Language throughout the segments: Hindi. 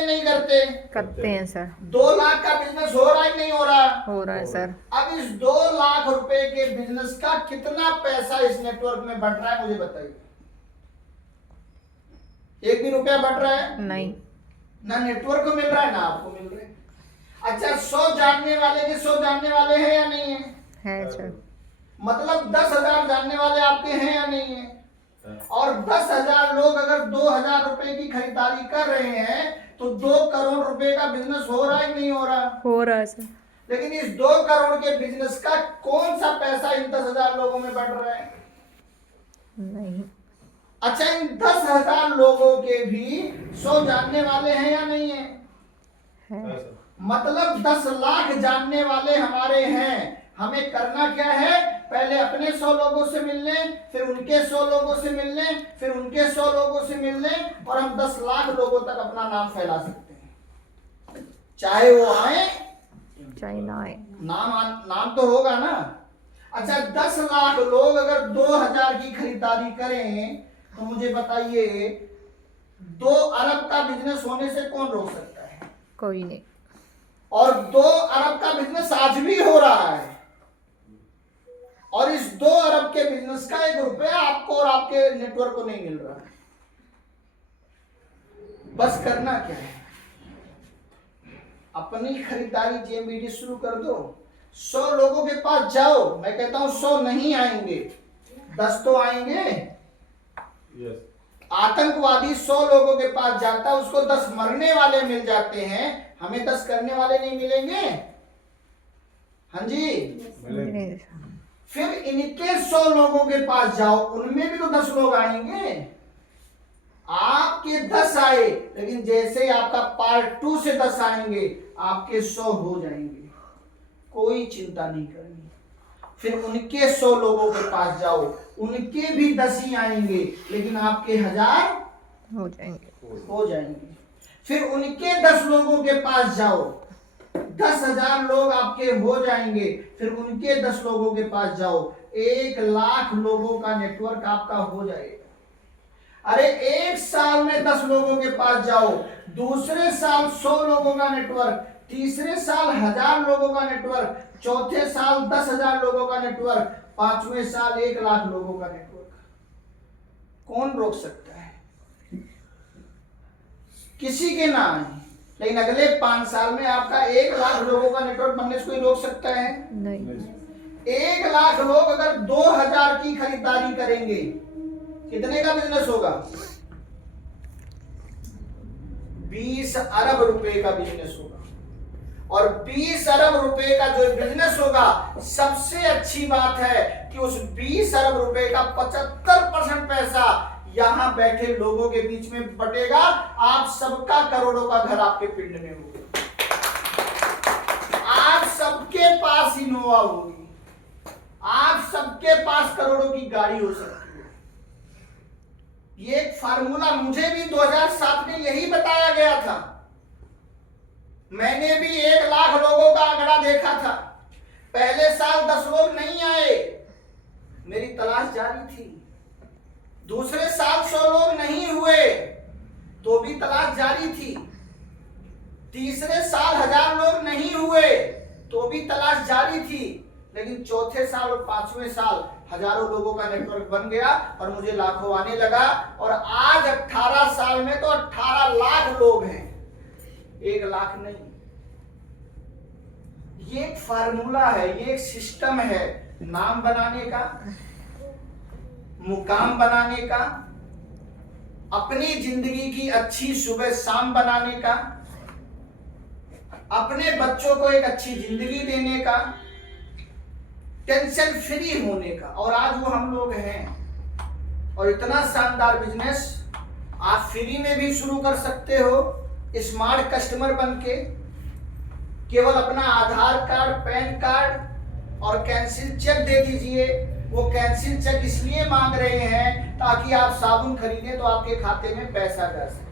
या नहीं करते? करते हैं सर। 2 लाख का बिजनेस हो रहा है नहीं हो रहा? हो रहा है सर। अब इस 2 लाख रुपए के बिजनेस का कितना पैसा इस नेटवर्क में बढ़ रहा है मुझे बताइए। 1 भी रुपया बढ़ रहा है? नहीं। ना नेटवर्क को मिल रहा है ना आपको मिल रहा है। अच्छा 100 जानने वाले के 100 जानने वाले हैं या नहीं है? है सर। मतलब 10,000 जानने वाले आपके हैं या नहीं है? और 10,000 लोग अगर 2,000 रुपए की खरीदारी कर रहे हैं तो 2 करोड़ रुपए का बिजनेस हो रहा है नहीं हो रहा? हो रहा है सर। लेकिन इस 2 करोड़ के बिजनेस का कौन सा पैसा इन 10,000 लोगों में बढ़ रहा है? नहीं। अच्छा इन 10,000 लोगों के भी 100 जानने वाले हैं या नहीं है? है। मतलब 10 लाख जानने वाले हमारे हैं। हमें करना क्या है? पहले अपने 100 लोगों से मिल लें, फिर उनके 100 लोगों से मिल लें, फिर उनके 100 लोगों से मिल लें और हम 10 लाख लोगों तक अपना नाम फैला सकते हैं। चाहे वो आए चाहे ना आए। नाम तो होगा ना। अच्छा 10 लाख लोग अगर 2,000 की खरीदारी करें तो मुझे बताइए 2 अरब का बिजनेस होने से कौन रोक सकता है? कोई नहीं। और 2 अरब का बिजनेस आज भी हो रहा है और इस 2 अरब के बिजनेस का 1 रुपया आपको और आपके नेटवर्क को नहीं मिल रहा है। बस करना क्या है? अपनी खरीदारी जेएमबीडी शुरू कर दो। 100 लोगों के पास जाओ। मैं कहता हूं 100 नहीं आएंगे, 10 तो आएंगे। आतंकवादी 100 लोगों के पास जाता, उसको 10 मरने वाले मिल जाते हैं, हमें 10 करने वाले नहीं मिलेंगे? हाँ जी। फिर इनके 100 लोगों के पास जाओ, उनमें भी तो 10 लोग आएंगे। आपके 10 आए, लेकिन जैसे आपका पार्ट 2 से 10 आएंगे आपके 100 हो जाएंगे। कोई चिंता नहीं करनी। फिर उनके 100 लोगों के पास जाओ, उनके भी 10 ही आएंगे, लेकिन आपके 1000 हो जाएंगे। हो जाएंगे। फिर उनके 10 लोगों के पास जाओ, 10,000 लोग आपके हो जाएंगे। फिर उनके 10 लोगों के पास जाओ, 1 लाख लोगों का नेटवर्क आपका हो जाएगा। अरे 1 साल में 10 लोगों के पास जाओ, दूसरे साल 100 लोगों का नेटवर्क, तीसरे साल 1000 लोगों का नेटवर्क, चौथे साल 10,000 लोगों का नेटवर्क, 5वें साल 1 लाख लोगों का नेटवर्क। कौन रोक सकता है? किसी के ना आए, लेकिन अगले 5 साल में आपका 1 लाख लोगों का नेटवर्क बनने से कोई रोक सकता है? नहीं। 1 लाख लोग अगर 2,000 की खरीदारी करेंगे, कितने का बिजनेस होगा? 20 अरब रुपए का बिजनेस होगा। और 20 अरब रुपए का जो बिजनेस होगा, सबसे अच्छी बात है कि उस 20 अरब रुपए का 75% पैसा यहां बैठे लोगों के बीच में बटेगा। आप सबका करोड़ों का घर आपके पिंड में होगा। आप सबके पास इनोवा होगी, आप सबके पास करोड़ों की गाड़ी हो सकती है। ये एक फार्मूला मुझे भी 2007 में यही बताया गया था। मैंने भी 1 लाख लोगों का आंकड़ा देखा था। पहले साल 10 लोग नहीं आए, मेरी तलाश जारी थी। दूसरे साल 100 लोग नहीं हुए तो भी तलाश जारी थी। तीसरे साल 1000 लोग नहीं हुए तो भी तलाश जारी थी। लेकिन चौथे साल और 5वें साल हजारों लोगों का नेटवर्क बन गया और मुझे लाखों आने लगा। और आज 18 साल में तो 18 लाख लोग हैं, 1 लाख नहीं। ये एक फार्मूला है, ये एक सिस्टम है नाम बनाने का, मुकाम बनाने का, अपनी जिंदगी की अच्छी सुबह शाम बनाने का, अपने बच्चों को एक अच्छी जिंदगी देने का, टेंशन फ्री होने का। और आज वो हम लोग हैं। और इतना शानदार बिजनेस आप फ्री में भी शुरू कर सकते हो, स्मार्ट कस्टमर बनके। केवल अपना आधार कार्ड, पैन कार्ड और कैंसिल चेक दे दीजिए। वो कैंसिल चेक इसलिए मांग रहे हैं ताकि आप साबुन खरीदें तो आपके खाते में पैसा जा सके,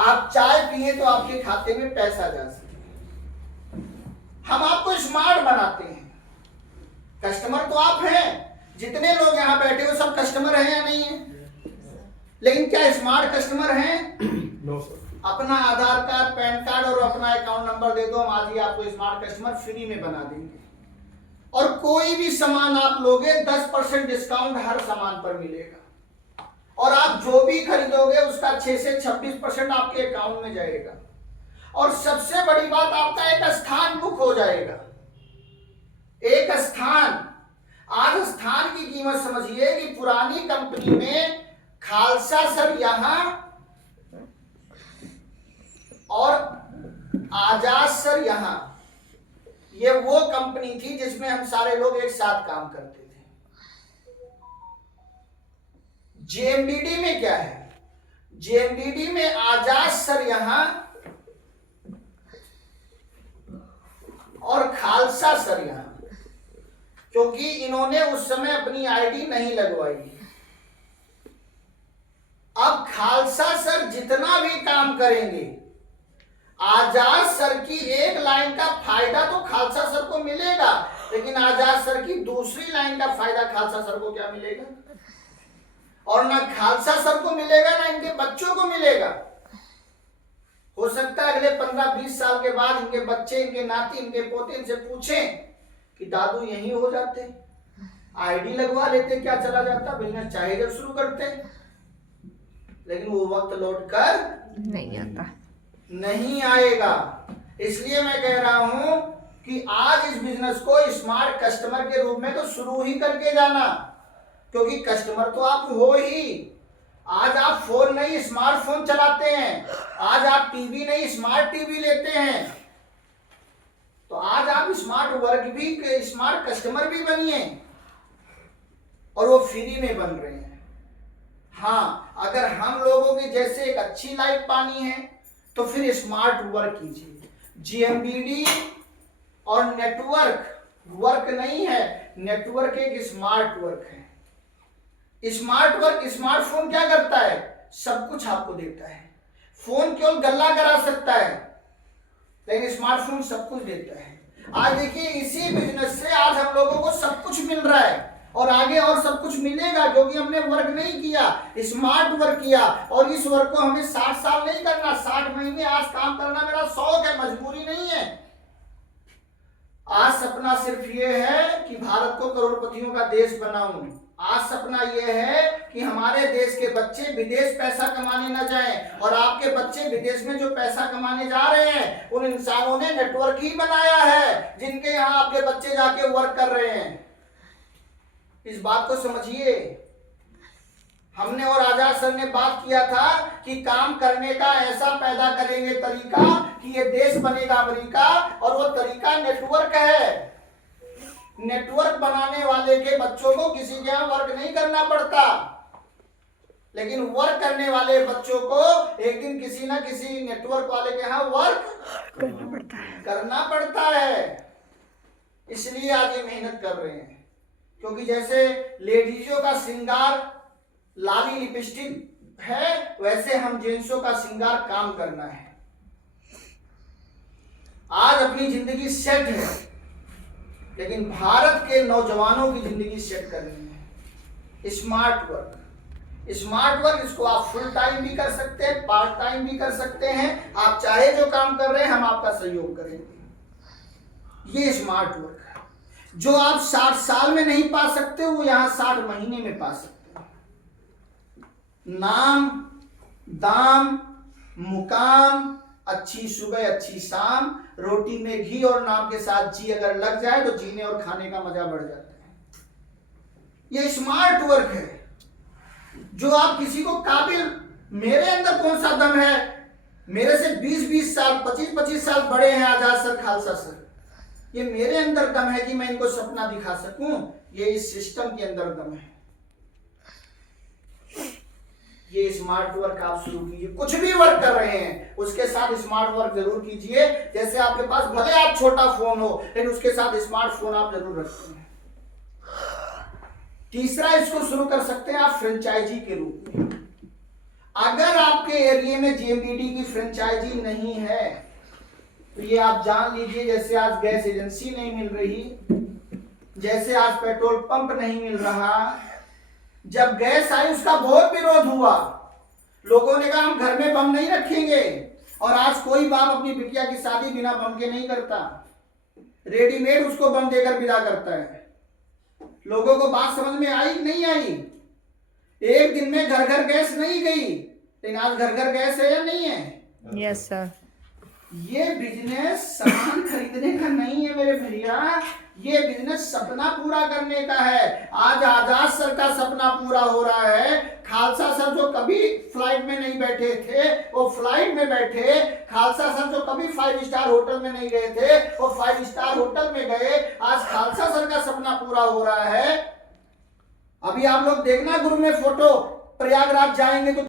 आप चाय पिए तो आपके खाते में पैसा जा सके। हम आपको स्मार्ट बनाते हैं। कस्टमर तो आप हैं, जितने लोग यहां बैठे हो सब कस्टमर हैं या नहीं है? लेकिन क्या स्मार्ट कस्टमर हैं? No sir. अपना आधार कार्ड, पैन कार्ड और अपना अकाउंट नंबर दे दो, हम आज ही आपको स्मार्ट कस्टमर फ्री में बना देंगे। और कोई भी सामान आप लोगे 10% डिस्काउंट हर सामान पर मिलेगा, और आप जो भी खरीदोगे उसका 6 से 26% आपके अकाउंट में जाएगा। और सबसे बड़ी बात, आपका एक स्थान बुक हो जाएगा। एक स्थान, आज स्थान की कीमत समझिए कि पुरानी कंपनी में खालसा सर यहां और आजाद सर यहां, ये वो कंपनी थी जिसमें हम सारे लोग एक साथ काम करते थे। जेएमबीडी में क्या है, जेएमबीडी में आजाद सर यहां और खालसा सर यहां, क्योंकि इन्होंने उस समय अपनी आईडी नहीं लगवाई। अब खालसा सर जितना भी काम करेंगे, आजाद सर की एक लाइन का फायदा तो खालसा सर को मिलेगा, लेकिन आजाद सर की दूसरी लाइन का फायदा खालसा सर को क्या मिलेगा? और ना खालसा सर को मिलेगा ना इनके बच्चों को मिलेगा। हो सकता है अगले 15-20 साल के बाद इनके बच्चे, इनके नाती, इनके पोते इनसे पूछें कि दादू यही हो जाते, आईडी लगवा लेते, क्या चला जाता, बिजनेस चाहे जब शुरू करते। लेकिन वो वक्त लौट कर नहीं आता, नहीं आएगा। इसलिए मैं कह रहा हूं कि आज इस बिजनेस को स्मार्ट कस्टमर के रूप में तो शुरू ही करके जाना, क्योंकि कस्टमर तो आप हो ही। आज आप फोन नहीं स्मार्टफोन चलाते हैं, आज आप टीवी नहीं स्मार्ट टीवी लेते हैं, तो आज आप स्मार्ट वर्क भी, स्मार्ट कस्टमर भी बनिए, और वो फ्री में बन रहे हैं। हाँ, अगर हम लोगों की जैसे एक अच्छी लाइफ पानी है तो फिर स्मार्ट वर्क कीजिए। जीएमबीडी और नेटवर्क वर्क नहीं है, नेटवर्क एक स्मार्ट वर्क है। स्मार्ट वर्क, स्मार्टफोन क्या करता है? सब कुछ आपको देता है। फोन केवल गल्ला करा सकता है, लेकिन स्मार्टफोन सब कुछ देता है। आज देखिए, इसी बिजनेस से आज हम लोगों को सब कुछ मिल रहा है, और आगे और सब कुछ मिलेगा, क्योंकि हमने वर्क नहीं किया, स्मार्ट वर्क किया। और इस वर्क को हमें 60 साल नहीं करना, 60 महीने आज काम करना मेरा शौक है, मजबूरी नहीं है। आज सपना सिर्फ ये है कि भारत को करोड़पतियों का देश बनाऊं। आज सपना ये है कि हमारे देश के बच्चे विदेश पैसा कमाने न जाएं, और आपके बच्चे विदेश में जो पैसा कमाने जा रहे हैं, उन इंसानों ने नेटवर्क ही बनाया है जिनके यहाँ आपके बच्चे जाके वर्क कर रहे हैं। इस बात को समझिए। हमने और आजाद सर ने बात किया था कि काम करने का ऐसा पैदा करेंगे तरीका कि ये देश बनेगा अमेरिका, और वो तरीका नेटवर्क है। नेटवर्क बनाने वाले के बच्चों को किसी के यहाँ वर्क नहीं करना पड़ता, लेकिन वर्क करने वाले बच्चों को एक दिन किसी ना किसी नेटवर्क वाले के यहाँ वर्क करना पड़ता है। इसलिए आज ये मेहनत कर रहे हैं, क्योंकि जैसे लेडीजों का श्रृंगार लाली लिपस्टिक है, वैसे हम जेंट्सों का श्रृंगार काम करना है। आज अपनी जिंदगी सेट है, लेकिन भारत के नौजवानों की जिंदगी सेट करनी है। स्मार्ट वर्क, स्मार्ट वर्क, इसको आप फुल टाइम भी कर सकते हैं, पार्ट टाइम भी कर सकते हैं। आप चाहे जो काम कर रहे हैं, हम आपका सहयोग करेंगे। ये स्मार्ट वर्क है, जो आप 60 साल में नहीं पा सकते, वो यहां 60 महीने में पा सकते हैं। नाम, दाम, मुकाम, अच्छी सुबह अच्छी शाम, रोटी में घी और नाम के साथ जी अगर लग जाए तो जीने और खाने का मजा बढ़ जाता है। ये स्मार्ट वर्क है, जो आप किसी को काबिल, मेरे अंदर कौन सा दम है, मेरे से 20-20 साल 25-25 साल बड़े हैं आजाद सर, खालसा सर, ये मेरे अंदर दम है कि मैं इनको सपना दिखा सकूं। ये इस सिस्टम के अंदर दम है। ये स्मार्ट वर्क आप शुरू कीजिए। कुछ भी वर्क कर रहे हैं उसके साथ स्मार्ट वर्क जरूर कीजिए। जैसे आपके पास भले आप छोटा फोन हो, लेकिन उसके साथ स्मार्टफोन आप जरूर रखते हैं। तीसरा, इसको शुरू कर सकते हैं आप फ्रेंचाइजी के रूप में। अगर आपके एरिया में जेएमबीडी की फ्रेंचाइजी नहीं है, तो ये आप जान लीजिए, जैसे आज गैस एजेंसी नहीं मिल रही, जैसे आज पेट्रोल पंप नहीं मिल रहा। जब गैस आई उसका बहुत विरोध हुआ, लोगों ने कहा हम घर में बम नहीं रखेंगे, और आज कोई बाप अपनी बिटिया की शादी बिना बम के नहीं करता, रेडीमेड उसको बम देकर विदा करता है। लोगों को बात समझ में आई कि नहीं आई? एक दिन में घर घर गैस नहीं गई, लेकिन आज घर घर गैस है या नहीं है? Yes sir. ये बिजनेस सामान खरीदने का नहीं है मेरे भैया, ये बिजनेस सपना पूरा करने का है। आज आजाद सर का सपना पूरा हो रहा है। खालसा सर जो कभी फ्लाइट में नहीं बैठे थे वो फ्लाइट में बैठे, खालसा सर जो कभी 5 स्टार होटल में नहीं गए थे वो 5 स्टार होटल में गए। आज खालसा सर का सपना पूरा हो रहा है। अभी आप लोग देखना गुरु में फोटो, प्रयागराज जाएंगे तो